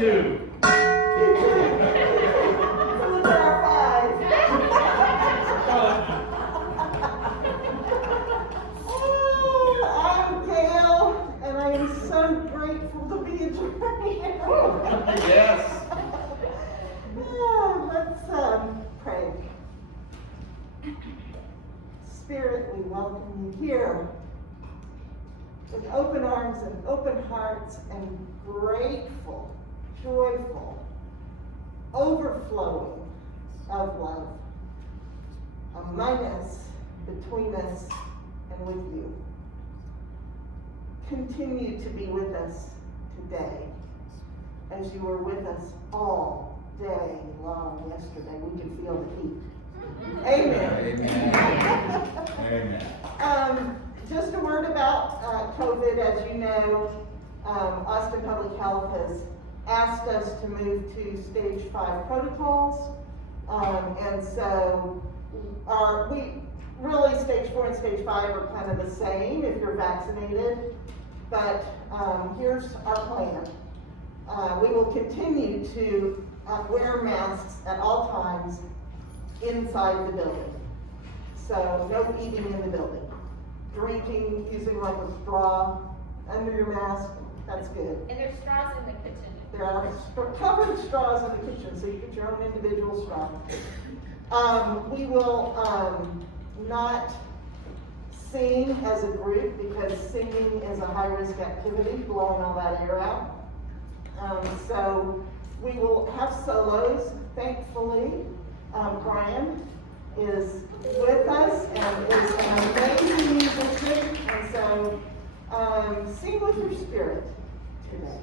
2. I'm Gayle, and I am so grateful to be a journeyifc. Yes. Let's pray. Spirit, we welcome you here with open arms and open hearts and grateful, joyful, overflowing of love among us, between us, and with you. Continue to be with us today as you were with us all day long yesterday. We can feel the heat. Amen. Amen. Amen. Just a word about COVID. As you know, Austin Public Health has asked us to move to stage 5 protocols. And so stage 4 and stage 5 are kind of the same if you're vaccinated. But here's our plan. We will continue to wear masks at all times inside the building. So no eating in the building. Drinking, using like a straw under your mask, that's good. And there's straws in the kitchen. There are covered straws in the kitchen, so you get your own individual straw. We will not sing as a group because singing is a high-risk activity, blowing all that air out. So we will have solos. Thankfully, Bryan is with us and is an amazing musician. And so sing with your spirit today.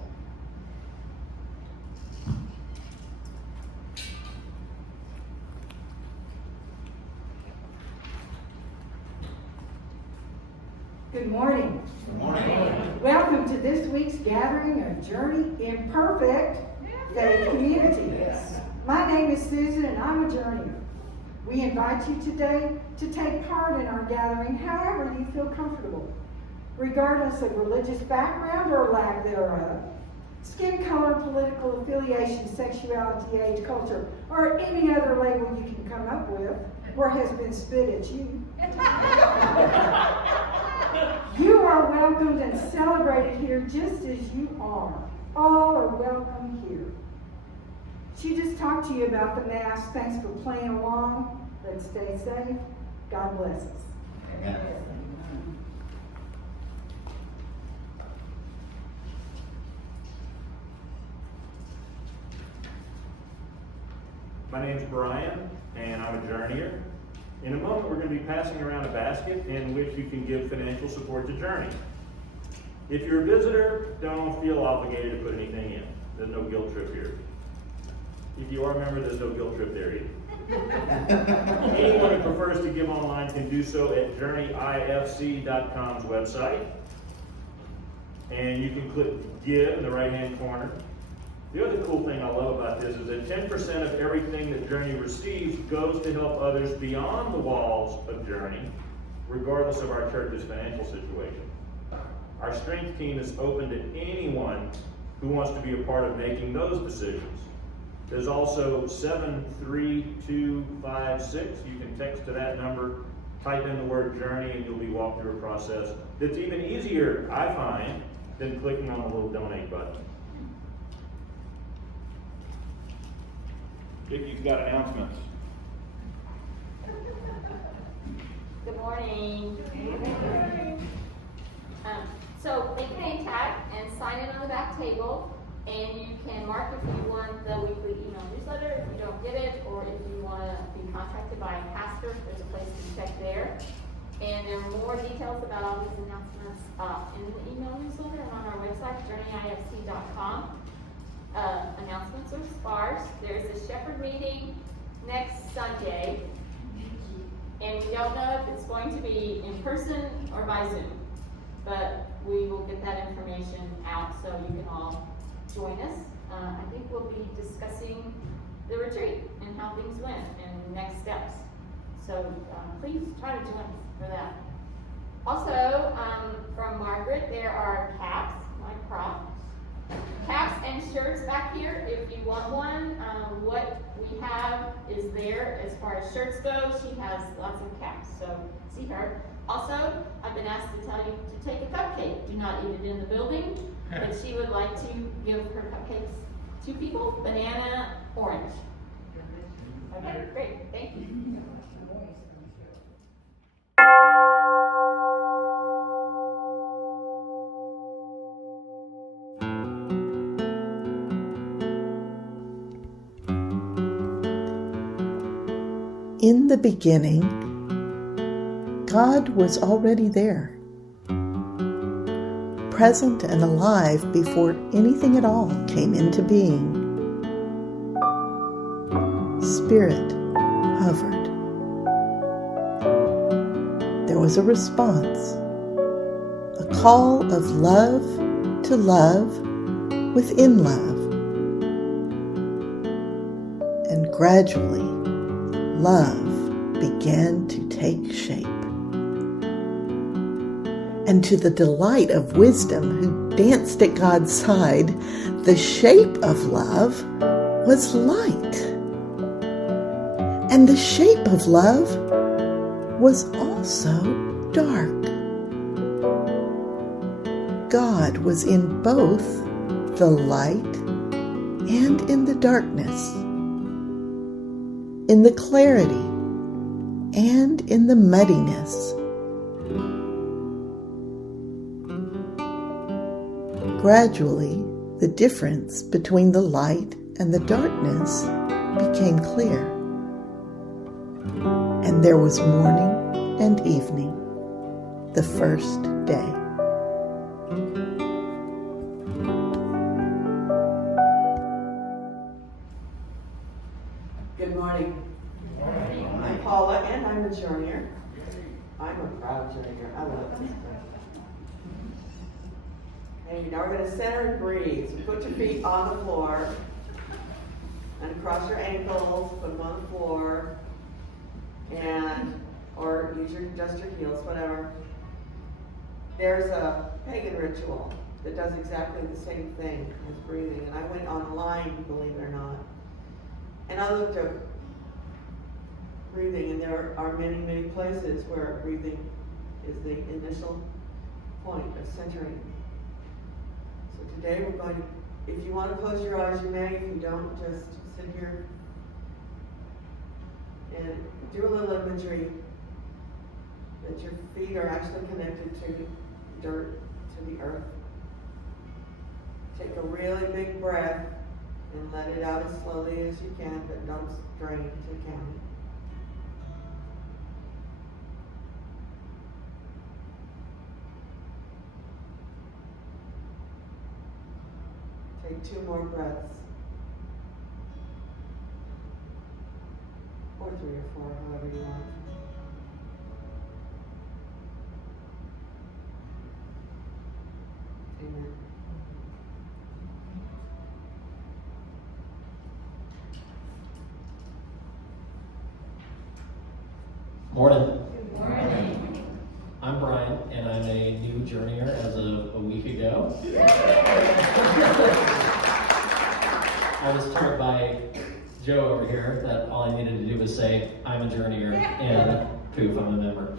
Good morning. Good morning. Welcome to this week's gathering of Journey Imperfect Faith Community. My name is Susan and I'm a journeyer. We invite you today to take part in our gathering however you feel comfortable, regardless of religious background or lack thereof, skin color, political affiliation, sexuality, age, culture, or any other label you can come up with or has been spit at you. You are welcomed and celebrated here just as you are. All are welcome here. She just talked to you about the Mass. Thanks for playing along. Let's stay safe. God bless us. Amen. My name's Bryan, and I'm a journeyer. In a moment, we're going to be passing around a basket in which you can give financial support to Journey. If you're a visitor, don't feel obligated to put anything in. There's no guilt trip here. If you are a member, there's no guilt trip there either. Anyone who prefers to give online can do so at journeyifc.com's website. And you can click Give in the right-hand corner. The other cool thing I love about this is that 10% of everything that Journey receives goes to help others beyond the walls of Journey, regardless of our church's financial situation. Our strength team is open to anyone who wants to be a part of making those decisions. There's also 73256. You can text to that number, type in the word Journey, and you'll be walked through a process that's even easier, I find, than clicking on the little donate button. Vicky's got announcements. Good morning. So make a name tag and sign in on the back table, and you can mark if you want the weekly email newsletter, if you don't get it, or if you want to be contacted by a pastor, there's a place to check there. And there are more details about all these announcements in the email newsletter and on our website, journeyifc.com. Announcements are sparse. There's a shepherd meeting next Sunday, and we don't know if it's going to be in person or by Zoom, but we will get that information out so you can all join us. I think we'll be discussing the retreat and how things went and the next steps. So please try to join us for that. Also, from Margaret, there are caps, my prop, Caps and shirts back here, if you want one. What we have is there as far as shirts go. She has lots of caps, so see her. Also, I've been asked to tell you to take a cupcake. Do not eat it in the building, but she would like to give her cupcakes to people, banana, orange. Okay, great, thank you. In the beginning, God was already there, present and alive before anything at all came into being. Spirit hovered. There was a response, a call of love to love within love, and gradually love began to take shape. And to the delight of wisdom who danced at God's side, the shape of love was light. And the shape of love was also dark. God was in both the light and in the darkness, in the clarity and in the muddiness. Gradually, the difference between the light and the darkness became clear, and there was morning and evening, the first day. Good morning. I'm Paula, and I'm a journeyer. I'm a proud journeyer. I love this. Okay, now we're going to center and breathe. So put your feet on the floor, and cross your ankles, put them on the floor, or use just your heels, whatever. There's a pagan ritual that does exactly the same thing as breathing, and I went online, believe it or not. And I looked up breathing, and there are many, many places where breathing is the initial point of centering. So today we're going to, if you want to close your eyes, you may. If you don't, just sit here and do a little imagery that your feet are actually connected to dirt, to the earth. Take a really big breath and let it out as slowly as you can, but don't strain to count it. Take 2 more breaths. Or 3 or 4, however you want. Amen. Morning. Good morning. I'm Bryan, and I'm a new journeyer as of a week ago. I was told by Joe over here that all I needed to do was say, I'm a journeyer, and poof, I'm a member.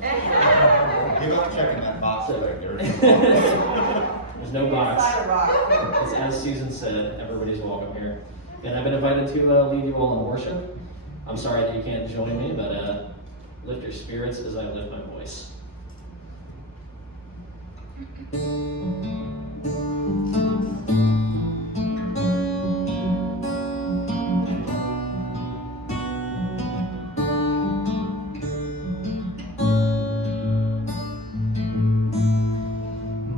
You're not checking that box over there. There's no box. It's as Susan said, everybody's welcome here. And I've been invited to lead you all in worship. I'm sorry that you can't join me, but lift your spirits as I lift my voice.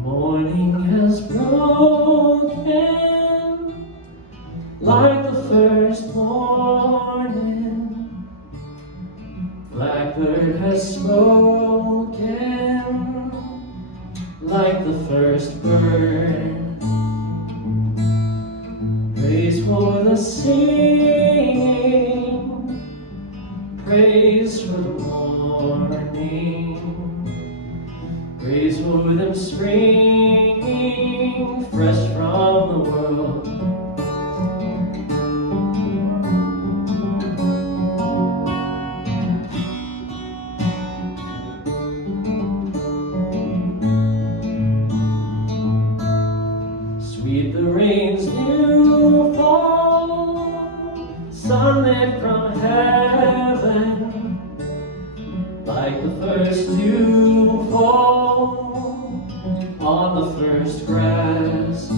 Morning has broken like the first morning. Blackbird has spoken like the first bird. Praise for the singing, praise for the morning, praise for them springing springing fresh from the world. Sweet the rains new fall, sunlit from heaven, like the first dew fall on the first grass.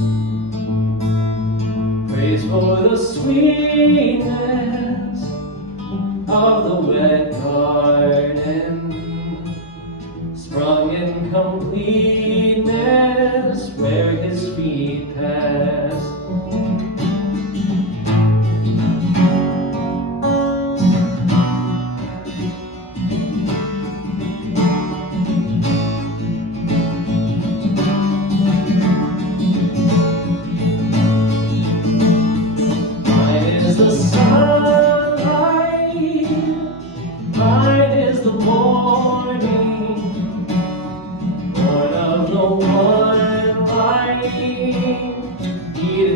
Praise for the sweetness of the wet garden, sprung in completeness where his feet pass.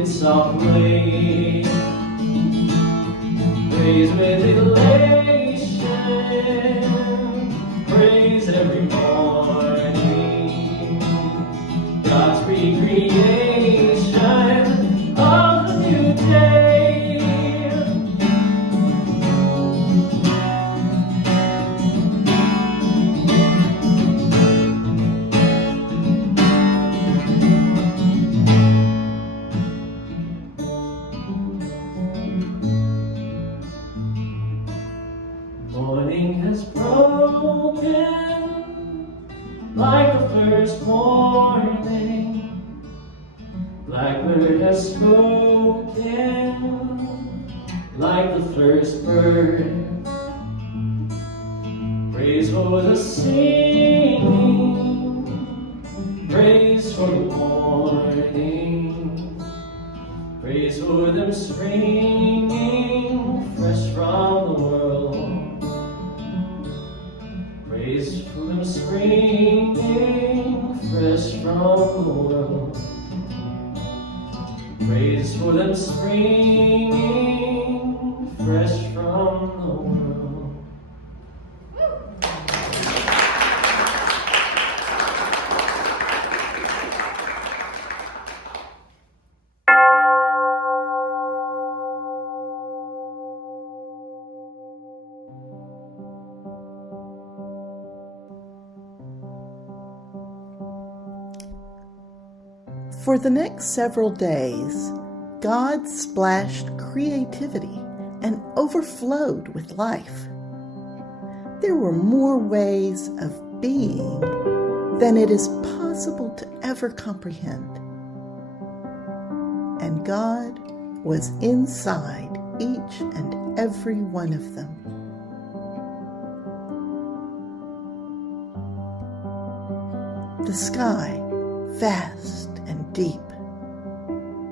Softly, praise with elation, praise every morning, God's recreation of the new day. Morning has broken like the first morning. Blackbird has spoken like the first bird. Praise for the singing, praise for the morning, praise for them springing fresh from the world. Praise for them springing fresh from the world. Praise for them springing fresh from the world. For the next several days, God splashed creativity and overflowed with life. There were more ways of being than it is possible to ever comprehend. And God was inside each and every one of them. The sky, vast and deep,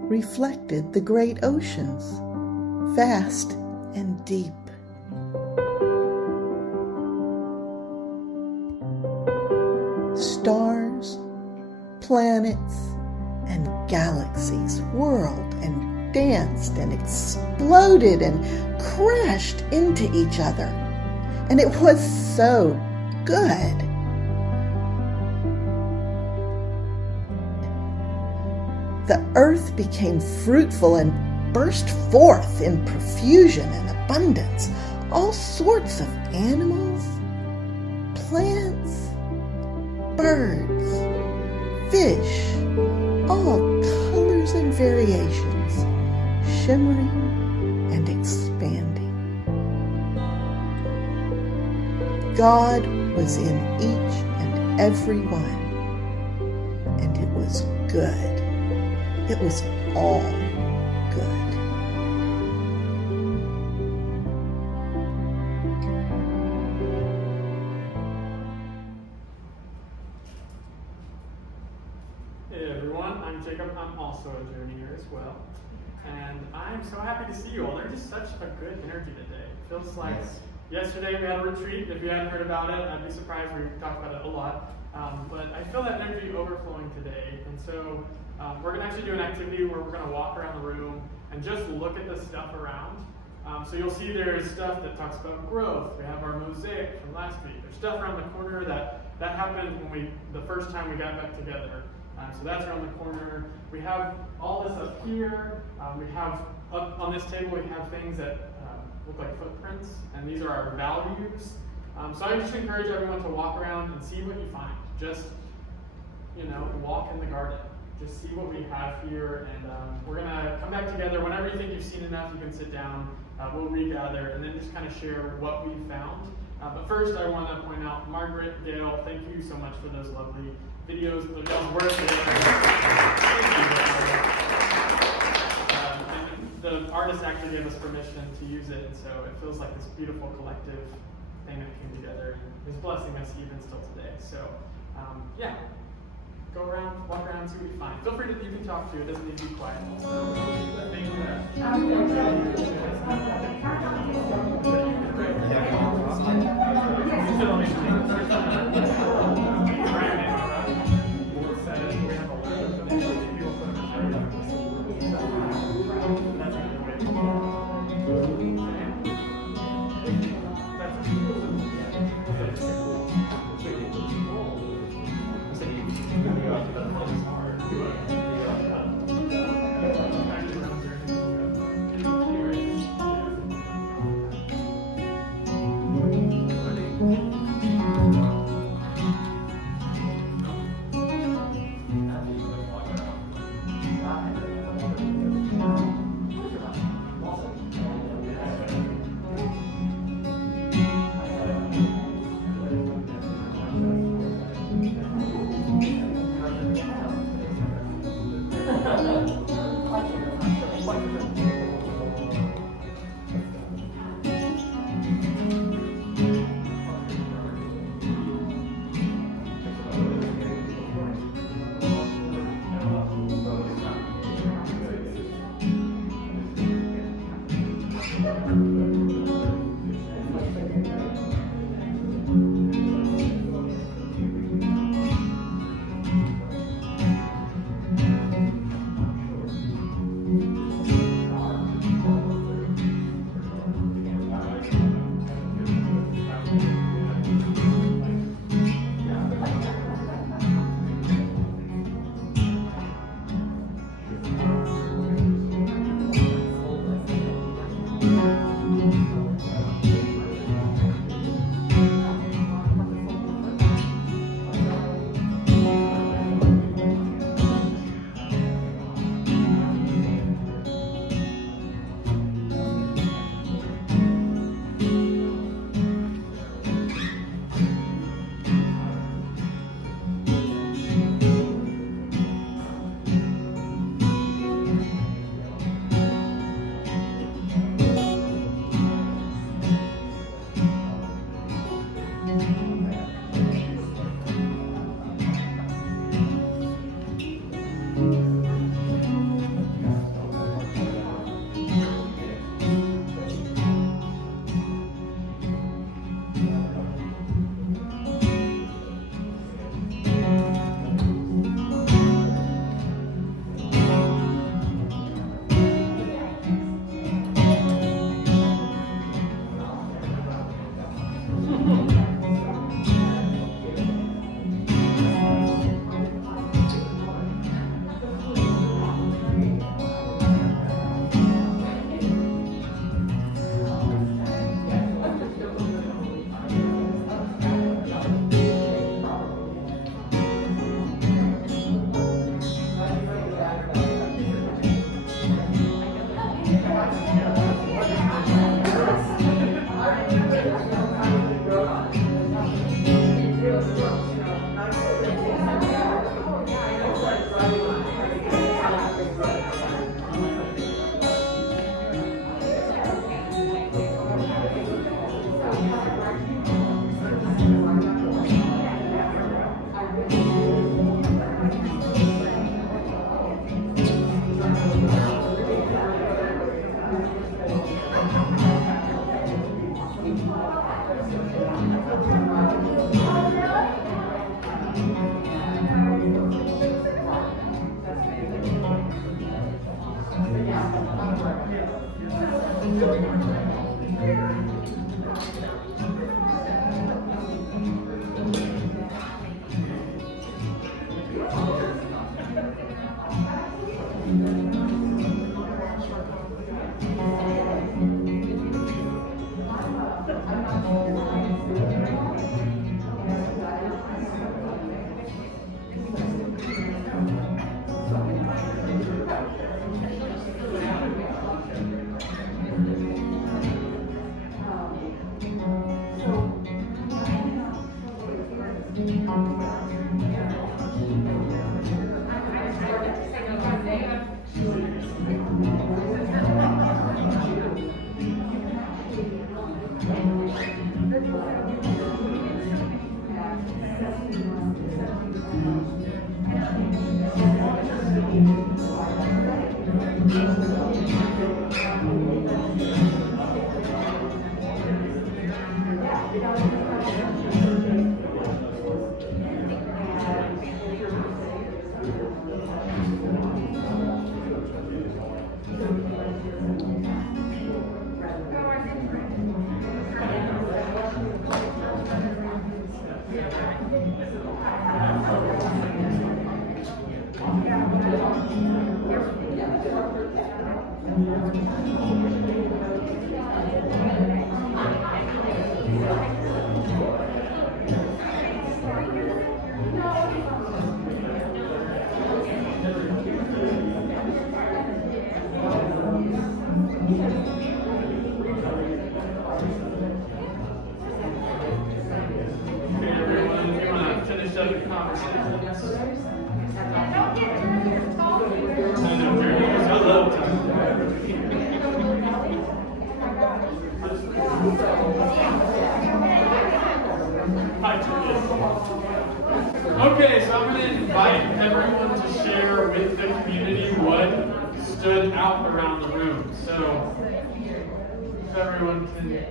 reflected the great oceans, vast and deep. Stars, planets, and galaxies whirled and danced and exploded and crashed into each other. And it was so good. The earth became fruitful and burst forth in profusion and abundance. All sorts of animals, plants, birds, fish, all colors and variations, shimmering and expanding. God was in each and every one, and it was good. It was all good. Hey everyone, I'm Jacob. I'm also a journeyer as well. And I'm so happy to see you all. There's just such a good energy today. It feels like yesterday we had a retreat. If you hadn't heard about it, I'd be surprised. We talked about it a lot. But I feel that energy overflowing today. And so we're gonna actually do an activity where we're gonna walk around the room and just look at the stuff around. So you'll see there's stuff that talks about growth. We have our mosaic from last week. There's stuff around the corner that happened when the first time we got back together. So that's around the corner. We have all this up here. We have up on this table, we have things that look like footprints, and these are our values. So I just encourage everyone to walk around and see what you find. Just, walk in the garden. Just see what we have here, and we're gonna come back together. Whenever you think you've seen enough, you can sit down. We'll regather and then just kind of share what we found. But first, I want to point out Margaret, Gayle, thank you so much for those lovely videos. Y'all's work there. And the artist actually gave us permission to use it, and so it feels like this beautiful collective thing that came together and is blessing us even still today. So, yeah. Go around, walk around, see what you find. Feel free to, you can talk to, it doesn't need to be quiet. So, thank Okay, so I'm going to invite everyone to share with the community what stood out around the room. So, if everyone can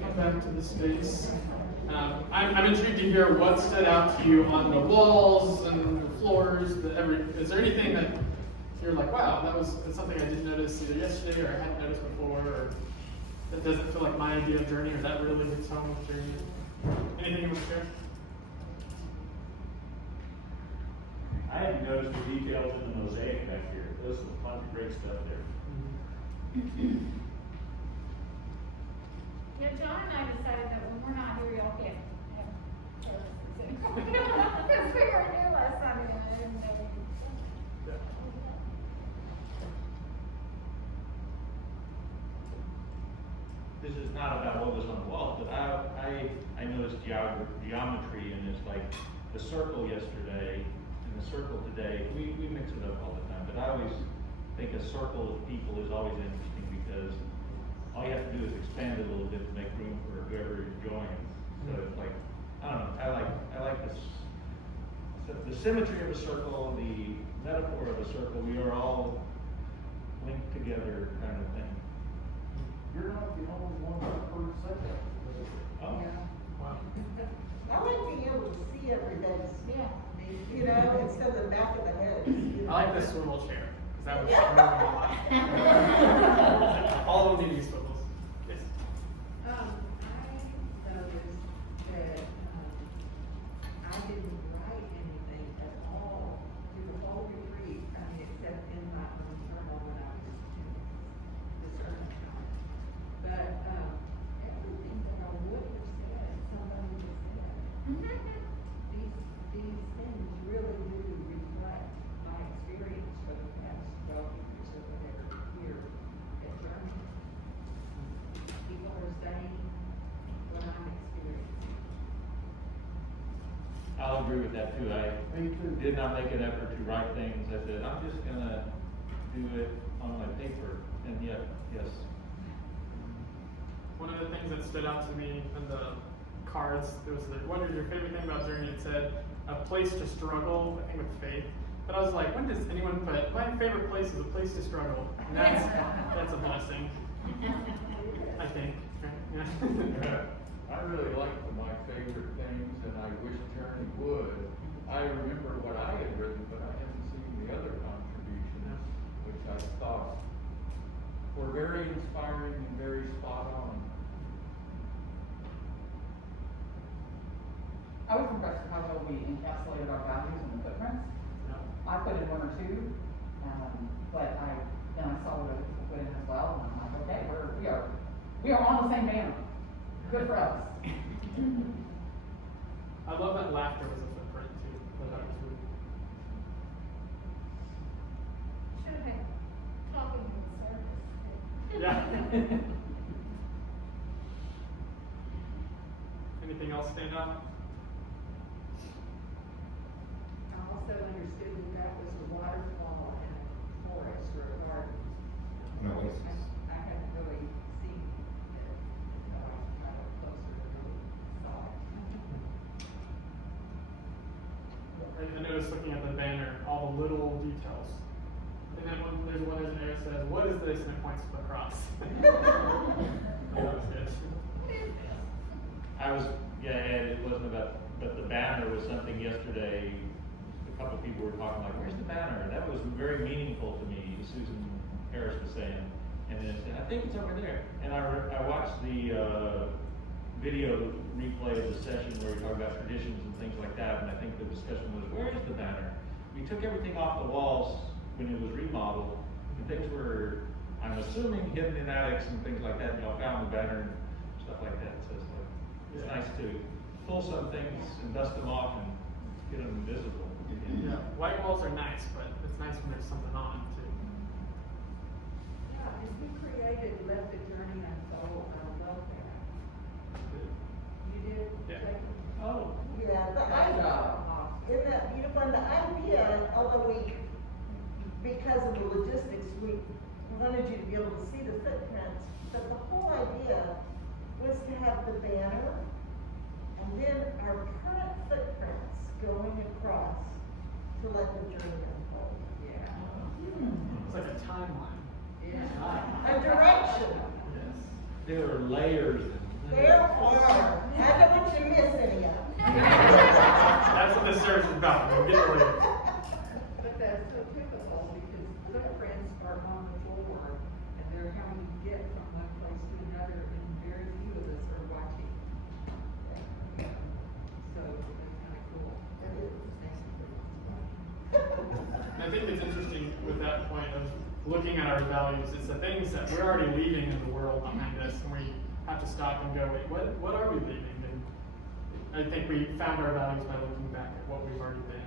come back to the space. I'm intrigued to hear what stood out to you on the walls and the floors. Is there anything that you're like, wow, that's something I didn't notice either yesterday or I hadn't noticed before, or that doesn't feel like my idea of journey, or that really hits home with journey? Anything you want to share? I hadn't noticed the details in the mosaic back here. There's a bunch of great stuff there. Yeah, John and I decided that when we're not here, y'all can't have services. Because we were here last Sunday and I didn't know. This is not about what was on the wall, but I noticed geometry, and it's like the circle yesterday and the circle today. We mix it up all the time, but I always think a circle of people is always interesting because all you have to do is expand it a little bit to make room for whoever joins. So it's like, I don't know, I like this, the symmetry of a circle, the metaphor of a circle. We are all linked together kind of thing. You're not the only one that heard say that. Oh. Wow. I like being able to see everybody's, you know, instead of the back of the head. I like the swivel chair, because that was moving a lot. All of them need to be swivels. Yes. I noticed that I didn't write anything at all through the whole retreat, except in my own journal when I was in discernment time. But everything that I would have said, somebody has said. These things really do reflect my experience for the past 12 years or whatever here at Journey. People are saying what I'm experiencing. I'll agree with that too. I did not make an effort to write things. I said, I'm just gonna do it on my paper, and yet, yes. One of the things that stood out to me in the cards, there was what is your favorite thing about Journey? It said, a place to struggle, I think with faith. But I was like, when does anyone put, my favorite place is a place to struggle? And that's a blessing, I think. Yeah. I really liked my favorite things, and I wish Journey would. I remember what I had written, but I haven't seen the other contributions, which I thought were very inspiring and very spot on. I was impressed with how well we encapsulated our values in the footprints. I put in one or two, but then I saw what other people put in as well, and I'm like, okay, we are on the same banner. Good for us. I love that laughter was a footprint too. I thought it was really Should have been talking in the service. Yeah. Anything else stand out? I noticed looking at the banner, all the little details. And then there's one that says, "What is this?" and it points to the cross. That was good. It wasn't about, but the banner was something yesterday. A couple people were talking like, "Where's the banner?" And that was very meaningful to me. Susan Harris was saying, and then said, "I think it's over there." And I watched the video replay of the session where we talked about traditions and things like that. And I think the discussion was, "Where is the banner?" We took everything off the walls when it was remodeled, and things were, I'm assuming, hidden in attics and things like that. Y'all found the banner and stuff like that. So it's nice to pull some things and dust them off and get them visible. Yeah, white walls are nice, but it's nice when there's something on too. Yeah, and who created Let the Journey Unfold? I love that. You did? Yeah. Jacob? Oh. Yeah, the isn't that beautiful? And the idea, although because of the logistics, we wanted you to be able to see the footprints, but the whole idea was to have the banner and then our current footprints going across to let the journey unfold. Yeah. It's like a timeline. Yeah. A direction. Yes. There are layers. There are. I don't want you to miss any of them. That's what this search is about. We'll get later. But that's so typical because footprints are on the floor and they're having to get from one place to another and very few of us are watching. So it's kind of cool. And I think it's interesting with that point of looking at our values. It's the things that we're already leaving in the world behind us, and we have to stop and go, wait, what are we leaving? And I think we found our values by looking back at what we've already been.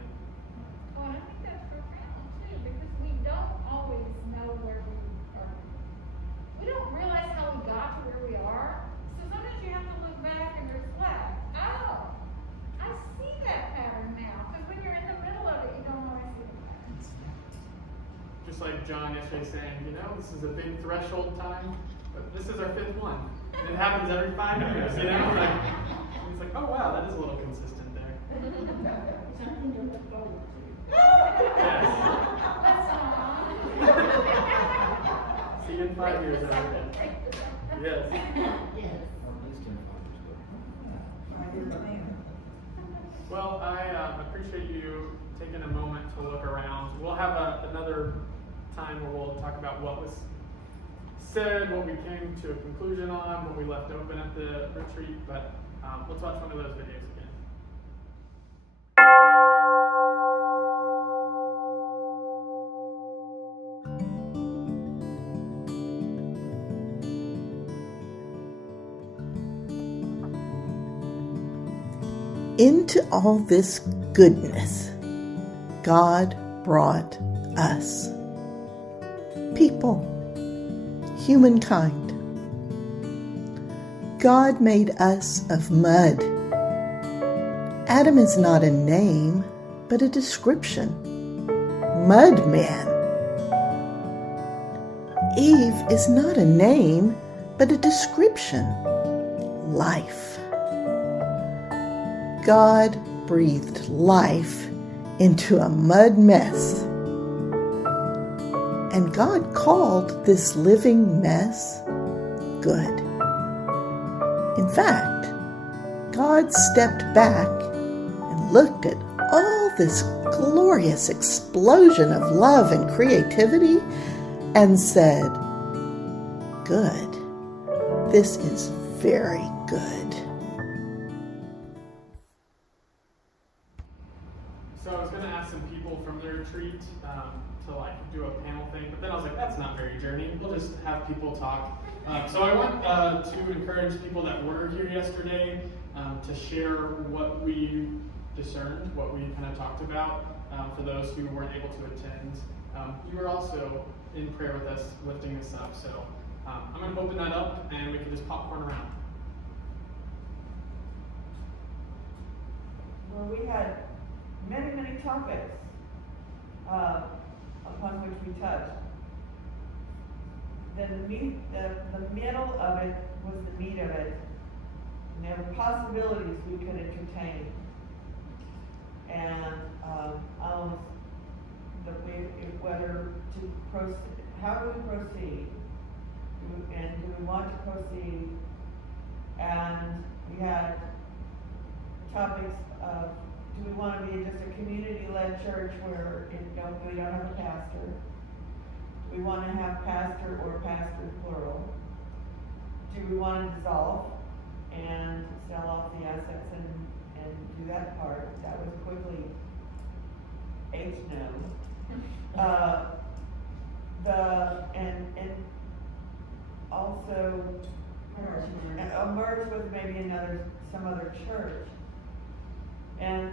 Well, I think that's profound too, because we don't always know where we are. We don't realize how we got to where we are. So sometimes you have to look back and reflect. Oh, I see that pattern now. Because when you're in the middle of it, you don't always see the pattern. Just like John yesterday saying, this is a big threshold time, but this is our 5th one. And it happens every 5 years, It's like, oh wow, that is a little consistent there. Something to look forward to. Yes. That's See you in 5 years, everyone. Yes. Yes. Well, I appreciate you taking a moment to look around. We'll have another time where we'll talk about what was said, what we came to a conclusion on, what we left open at the retreat, but let's watch one of those videos again. Into all this goodness, God brought us. People, humankind. God made us of mud. Adam is not a name, but a description. Mud man. Eve is not a name, but a description. Life. God breathed life into a mud mess. And God called this living mess good. In fact, God stepped back and looked at all this glorious explosion of love and creativity and said, "Good. This is very good." So I was going to ask some people from the retreat to do a panel thing, but then I was like, that's not very journey. We'll just have people talk. So I want to encourage people that were here yesterday to share what we discerned, what we kind of talked about. For those who weren't able to attend, you were also in prayer with us, lifting this up. So I'm going to open that up, and we can just popcorn around. Well, we had many, many topics upon which we touched. Then the middle of it was the meat of it. And there were possibilities we could entertain. And to proceed, how do we proceed? And do we want to proceed? And we had topics of, do we want to be just a community-led church where we don't have a pastor? Do we want to have pastor or pastors plural? Do we want to dissolve and sell off the assets and do that part? That was quickly no. And also merge with maybe some other church. And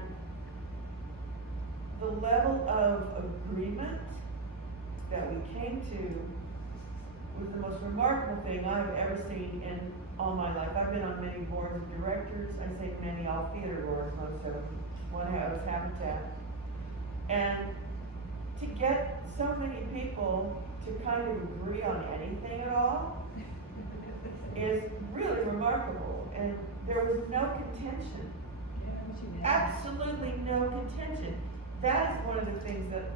the level of agreement that we came to was the most remarkable thing I've ever seen in all my life. I've been on many boards of directors. I say many, all theater boards, most of them. One was Habitat. And to get so many people to kind of agree on anything at all is really remarkable. And there was no contention. Absolutely no contention. That is one of the things that,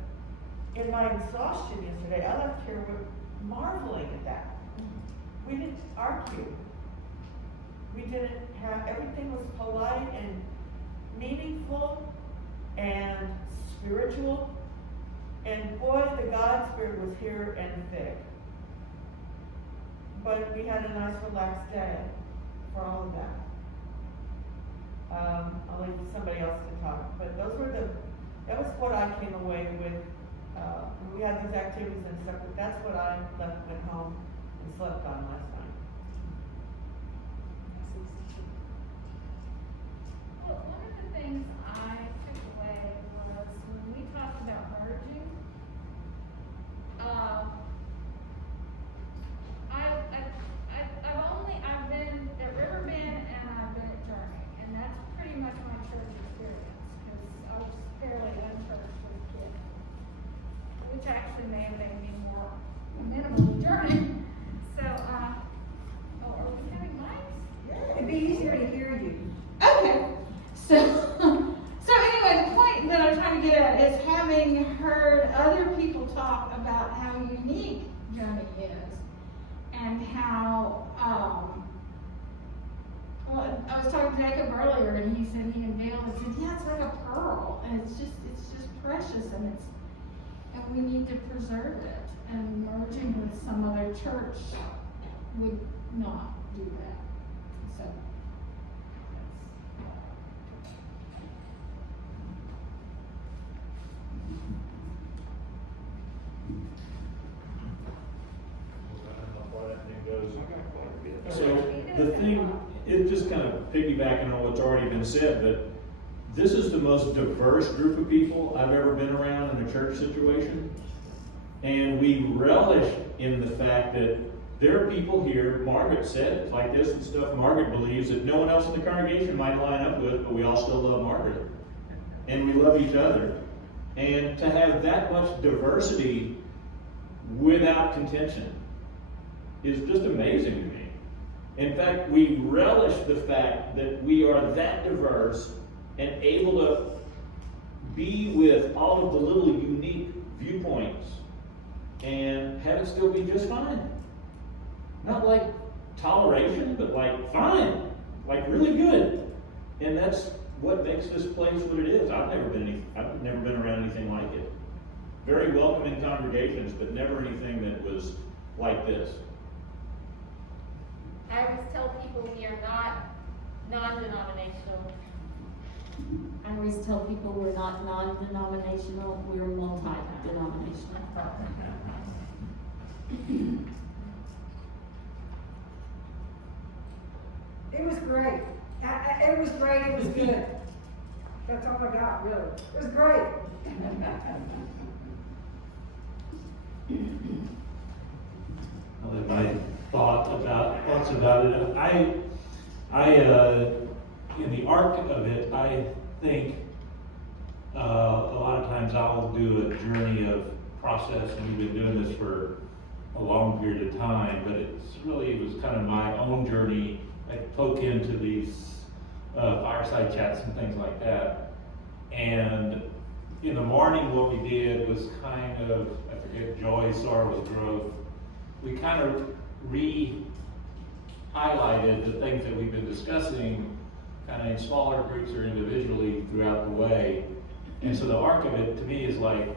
in my exhaustion yesterday, I left here marveling at that. We didn't argue. We didn't have, everything was polite and meaningful and spiritual. And boy, the God Spirit was here and thick. But we had a nice relaxed day for all of that. I'll leave somebody else to talk, but that was what I came away with. We had these activities and stuff, but that's what I went home and slept on last night. Well, one of the things I took away was when we talked about merging, I've been at Riverbend and I've been at Journey, and that's pretty much my church experience, because I was fairly unchurched as a kid, which actually may have made me more amenable to Journey. So, are we having mics? It'd be easier to hear you. Okay, so anyway, the point that I'm trying to get at is having heard other people talk about how unique Journey is, and how, well, I was talking to Jacob earlier, and he said he unveiled it, and said, yeah, it's like a pearl, and it's just precious, and we need to preserve it, and merging with some other church would not do that, so. So the thing, it just kind of piggybacking on what's already been said, but this is the most diverse group of people I've ever been around in a church situation. And we relish in the fact that there are people here, Margaret said it like this and stuff, Margaret believes that no one else in the congregation might line up with, but we all still love Margaret. And we love each other. And to have that much diversity without contention is just amazing to me. In fact, we relish the fact that we are that diverse and able to be with all of the little unique viewpoints and have it still be just fine. Not like toleration, but like fine, like really good. And that's what makes this place what it is. I've never been around anything like it. Very welcoming congregations, but never anything that was like this. I always tell people we are not non-denominational. I always tell people we're not non-denominational, we're multi-denominational. It was great. It was great, it was good. That's all I got, really. It was great. My thoughts about it. I in the arc of it, I think a lot of times I'll do a journey of process, and we've been doing this for a long period of time, but it was kind of my own journey. I poke into these fireside chats and things like that, and in the morning, what we did was kind of, I forget, joy, sorrow, growth. We kind of highlighted the things that we've been discussing kind of in smaller groups or individually throughout the way. And so the arc of it to me is like,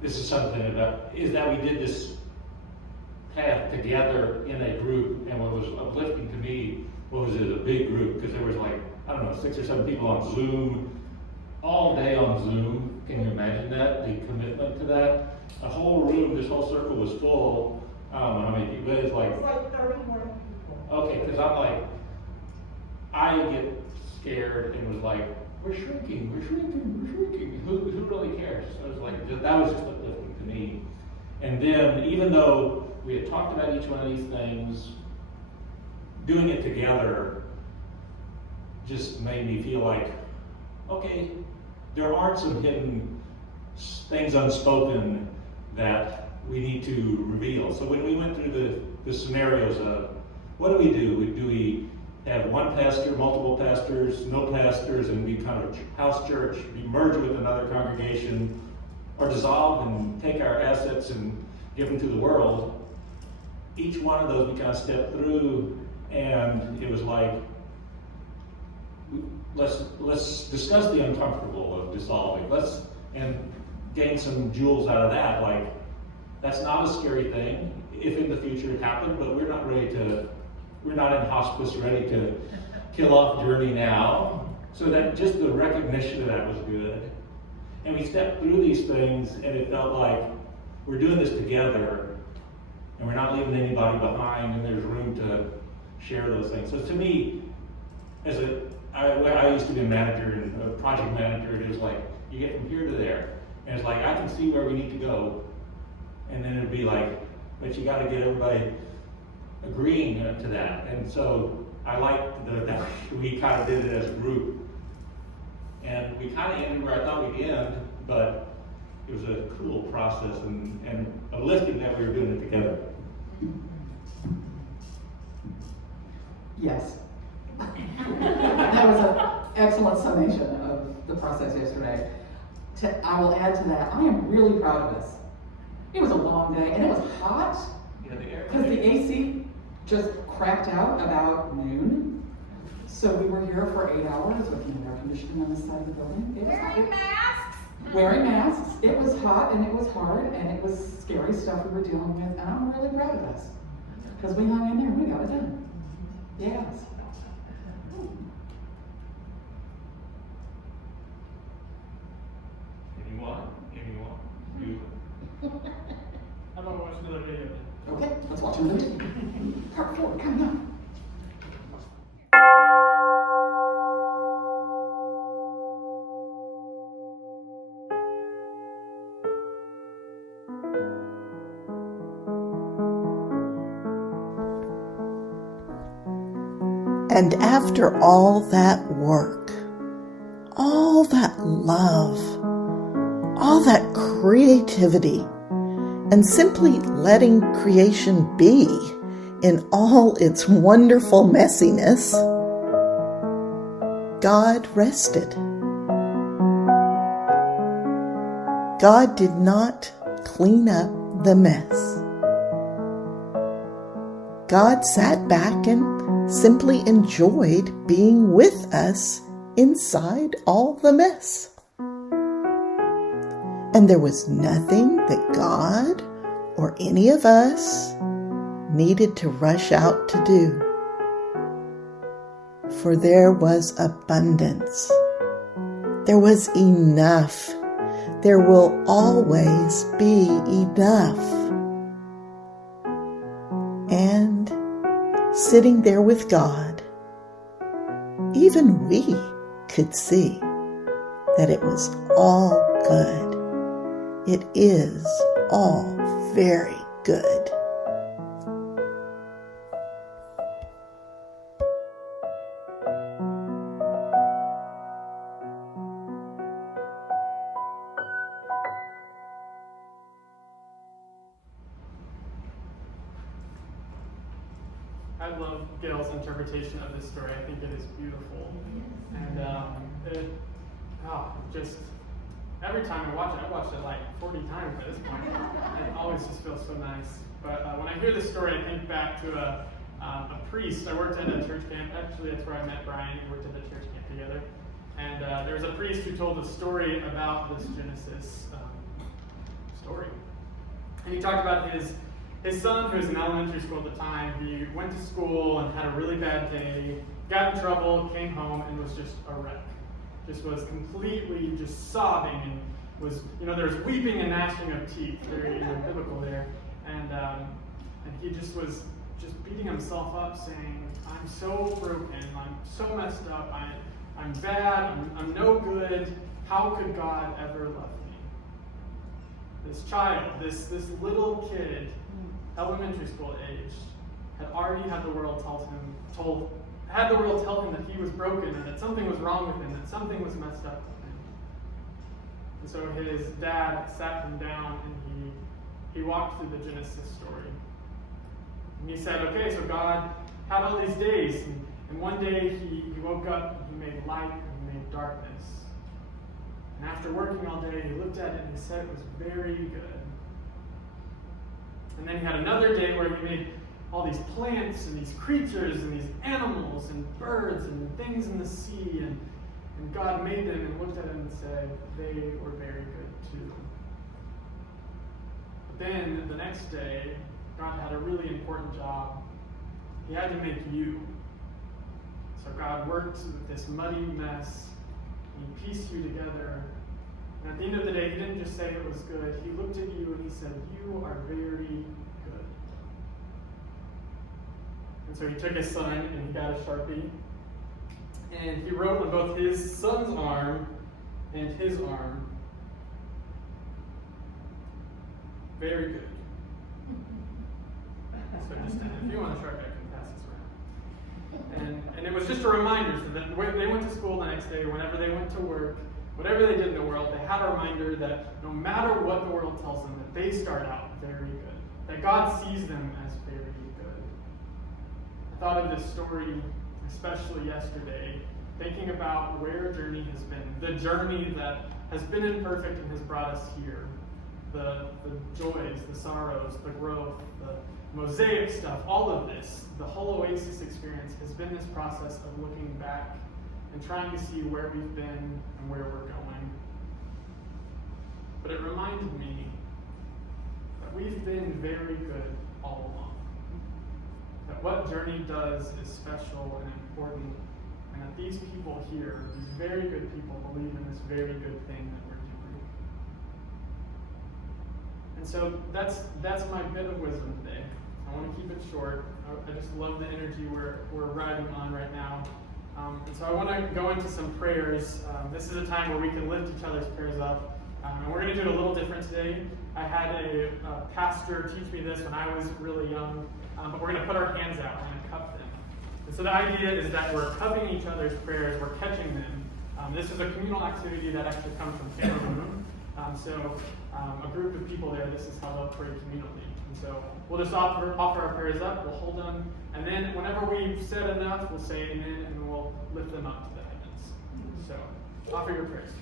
this is something about, is that we did this path together in a group, and what was uplifting to me was it a big group, because there was like, I don't know, 6 or 7 people on Zoom, all day on Zoom. Can you imagine that, the commitment to that? The whole room, this whole circle was full. I don't know how many people, but it's like 31 people. Okay, because I'm like, I get scared and was like, we're shrinking. Who really cares? I was like, that was just uplifting to me. And then, even though we had talked about each one of these things, doing it together just made me feel like, okay, there aren't some hidden things unspoken that we need to reveal. So when we went through the scenarios of, what do? Do we have one pastor, multiple pastors, no pastors, and we kind of house church, we merge with another congregation, or dissolve and take our assets and give them to the world? Each one of those we kind of stepped through, and it was like, let's discuss the uncomfortable of dissolving. And gain some jewels out of that. Like, that's not a scary thing if in the future it happened, but we're not in hospice ready to kill off Journey now. So that just the recognition of that was good. And we stepped through these things, and it felt like we're doing this together, and we're not leaving anybody behind, and there's room to share those things. So to me, I used to be a manager and a project manager, and it was like, you get from here to there. And it's like, I can see where we need to go. And then it'd be like, but you gotta get everybody agreeing to that. And so I liked that we kind of did it as a group. And we kind of ended where I thought we'd end, but it was a cool process and uplifting that we were doing it together. Yes. That was an excellent summation of the process yesterday. I will add to that, I am really proud of us. It was a long day, and it was hot, because the AC just cracked out about noon. So we were here for 8 hours with air conditioning on the side of the building. Wearing masks. It was hot, and it was hard, and it was scary stuff we were dealing with, and I'm really proud of us. Because we hung in there and we got it done. Yes. Anyone? How about we watch another video? Okay, let's watch another video. Part 4, coming up. And after all that work, all that love, all that creativity, and simply letting creation be in all its wonderful messiness, God rested. God did not clean up the mess. God sat back and simply enjoyed being with us inside all the mess. And there was nothing that God or any of us needed to rush out to do. For there was abundance. There was enough. There will always be enough. And sitting there with God, even we could see that it was all good. It is all very good. I love Gayle's interpretation of this story. I think it is beautiful. And every time I watched it like 40 times by this point. It always just feels so nice. But when I hear this story, I think back to a priest. I worked at a church camp. Actually, that's where I met Bryan. We worked at the church camp together. And there was a priest who told a story about this Genesis story. And he talked about his son, who was in elementary school at the time. He went to school and had a really bad day, got in trouble, came home, and was just a wreck. Just was completely just sobbing, and was, there was weeping and gnashing of teeth, very biblical there. And he just was just beating himself up, saying, I'm so broken, I'm so messed up, I'm bad, I'm no good, how could God ever love me? This child, this little kid, elementary school age, had already had the world tell him that he was broken and that something was wrong with him, that something was messed up with him. And so his dad sat him down and he walked through the Genesis story. And he said, okay, so God had all these days, and one day he woke up and he made light and he made darkness. And after working all day, he looked at it and he said it was very good. And then he had another day where he made all these plants and these creatures and these animals and birds and things in the sea, and God made them and looked at them and said they were very good too. But then the next day, God had a really important job. He had to make you. So God worked with this muddy mess, and he pieced you together. And at the end of the day, he didn't just say it was good. He looked at you and he said, you are very good. And so he took his son and he got a Sharpie. And he wrote on both his son's arm and his arm, very good. So just if you want a Sharpie, I can pass this around. And it was just a reminder so that when they went to school the next day, whenever they went to work, whatever they did in the world, they had a reminder that no matter what the world tells them, that they start out very good. That God sees them as very good. I thought of this story, especially yesterday, thinking about where Journey has been. The journey that has been imperfect and has brought us here. The joys, the sorrows, the growth, the mosaic stuff, all of this, the whole Oasis experience has been this process of looking back and trying to see where we've been and where we're going. But it reminded me that we've been very good all along. That what Journey does is special and important, and that these people here, these very good people, believe in this very good thing that we're doing. And so that's my bit of wisdom today. I want to keep it short. I just love the energy we're riding on right now. And so I want to go into some prayers. This is a time where we can lift each other's prayers up. And we're going to do it a little different today. I had a pastor teach me this when I was really young. But we're going to put our hands out and cup them. And so the idea is that we're cupping each other's prayers, we're catching them. This is a communal activity that actually comes from Family Room. So a group of people there, this is how they'll pray communally. And so we'll just offer our prayers up, we'll hold them, and then whenever we've said enough, we'll say amen, and we'll lift them up to the heavens. So offer your prayers.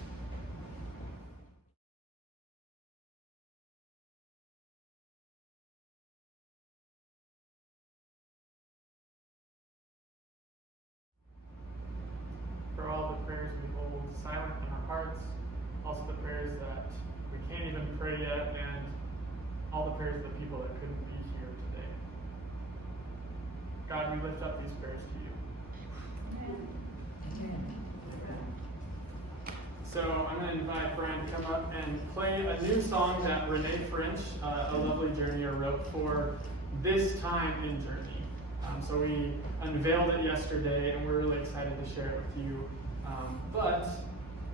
For all the prayers we hold silent in our hearts, also the prayers that we can't even pray yet, and all the prayers of the people that couldn't be here today. God, we lift up these prayers to you. Amen. So I'm going to invite Bryan to come up and play a new song that Renee French, a lovely journeyer, wrote for this time in Journey. So we unveiled it yesterday, and we're really excited to share it with you. But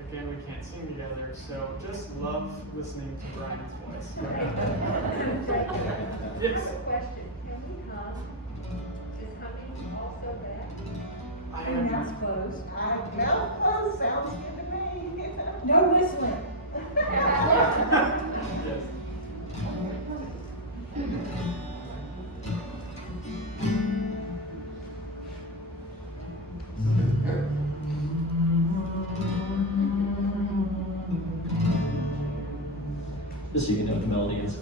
again, we can't sing together, so just love listening to Bryan's voice. Yes. Question, can we hum? Is humming also bad? Your mouth's closed. Mouth closed sounds good to me. No whistling. Yes. just so you can know what the melody is.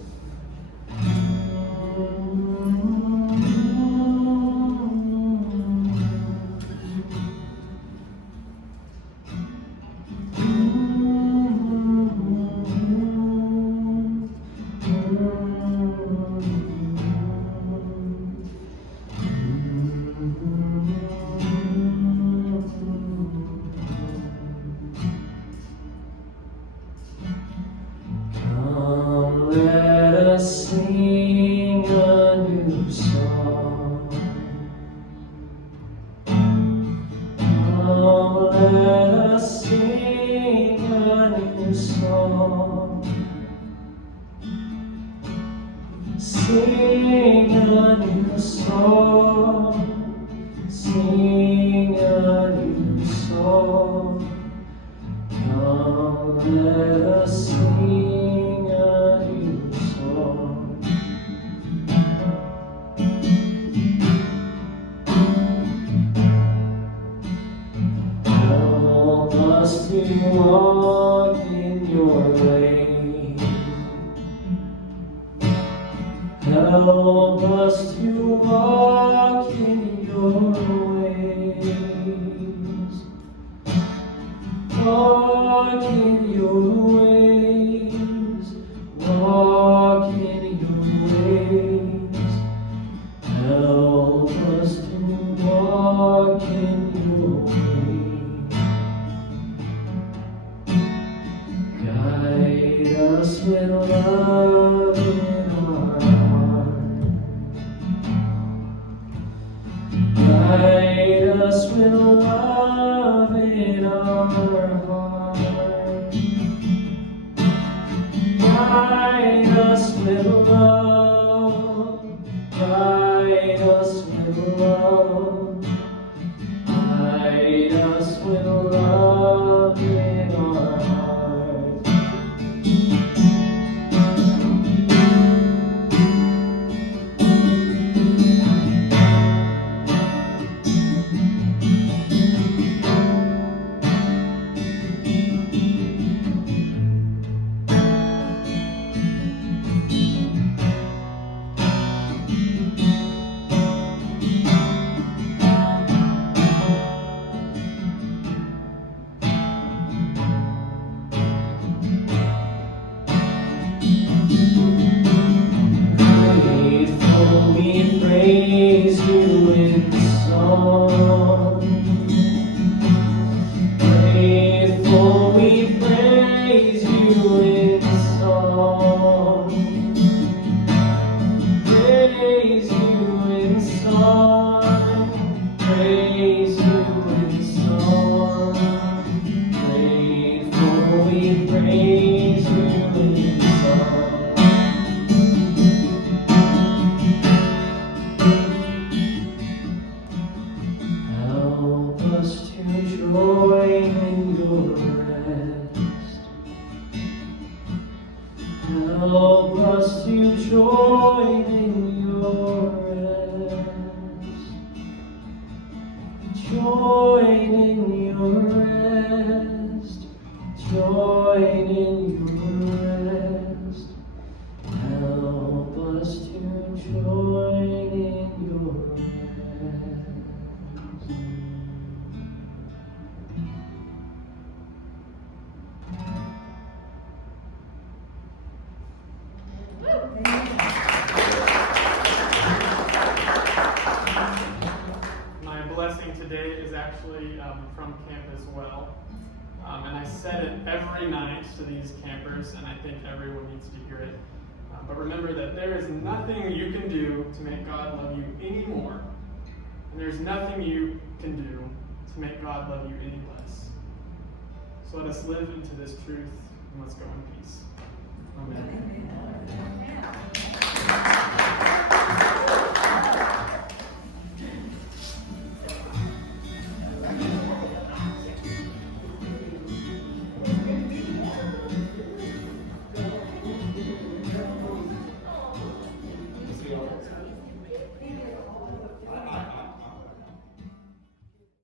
Come, let us sing a new song. Come, let us sing a new song. Sing a new song. Sing a new song. Come, let us sing a new song. Help us to walk in your way. Help us to walk in your ways. Walk in your ways. Walk in your ways. Help us to walk in your ways. Guide us with love in our heart. Guide us with love in our heart. Guide us with love. Guide us with love. Guide us with love in our heart. Grateful we praise you in song. Grateful we praise you in song. Praise you in song. Praise you in song. Grateful we praise you in song. Help us to join in your rest. Help us to join in your rest. Join in your rest. Join in your rest. Help us to join in your rest. My blessing today is actually from camp as well. And I said it every night to these campers, and I think everyone needs to hear it. But remember that there is nothing you can do to make God love you any more. And there's nothing you can do to make God love you any less. So let us live into this truth, and let's go in peace. Amen. Amen.